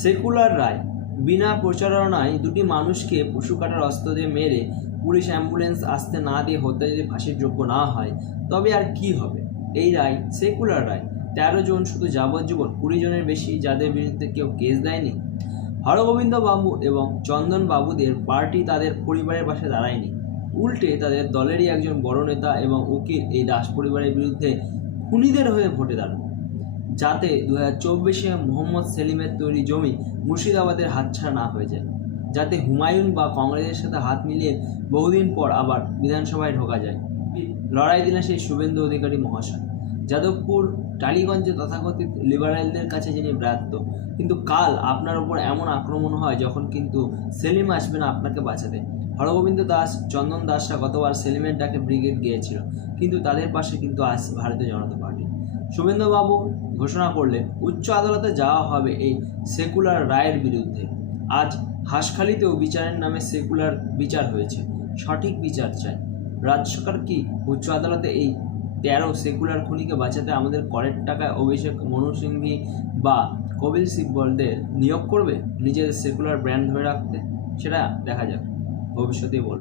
Secular রায় বিনা প্রচারণায় দুটি মানুষকে পশু কাটার অস্ত্র দিয়ে মেরে পুলিশ অ্যাম্বুলেন্স আসতে না দিয়ে হত্যা যদি ফাঁসির যোগ্য না হয় তবে আর কি হবে। এই রায় সেকুলার রায়। 13 জন শুধু যাবজ্জীবন, 20 জনের বেশি যাদের বিরুদ্ধে কেউ কেস দেয়নি। হরগোবিন্দ বাবু এবং চন্দন বাবুদের পার্টি তাদের পরিবারের পাশে দাঁড়ায়নি, উল্টে তাদের দলেরই একজন বড় নেতা এবং উকিল এই দাস পরিবারের বিরুদ্ধে খুনিদের হয়ে ভোটে দাঁড়ান, যাতে 2024-এ মোহাম্মদ সেলিমের তৈরি জমি মুর্শিদাবাদের হাতছাড়া না হয়ে যায়, যাতে হুমায়ুন বা কংগ্রেসের সাথে হাত মিলিয়ে বহুদিন পর আবার বিধানসভায় ঢোকা যায়। লড়াই দিলেন সেই শুভেন্দু অধিকারী মহাশয়, যাদবপুর টালিগঞ্জে তথাকথিত লিবারেলদের কাছে যিনি ব্রাত্য। কিন্তু কাল আপনার ওপর এমন আক্রমণ হয় যখন কিন্তু সেলিম আসবে না আপনাকে বাঁচাতে। হরগোবিন্দ দাস, চন্দন দাসরা গতবার সেলিমের ডাকে ব্রিগেড গিয়েছিল, কিন্তু তাদের পাশে কিন্তু আজ ভারতীয় জনতা পার্টি। শুভেন্দুবাবু ঘোষণা করলে উচ্চ আদালতে যাওয়া হবে এই সেকুলার রায়ের বিরুদ্ধে। আজ হাঁসখালিতেও বিচারের নামে সেকুলার বিচার হয়েছে, সঠিক বিচার চাই। রাজ্য সরকার কি উচ্চ আদালতে এই 13 সেকুলার খুনিকে বাঁচাতে আমাদের করের টাকায় অভিষেক মনু সিংভি বা কপিল সিব্বলদের নিয়োগ করবে নিজেদের সেকুলার ব্র্যান্ড ধরে রাখতে? সেটা দেখা যাক, ভবিষ্যতেই বলবে।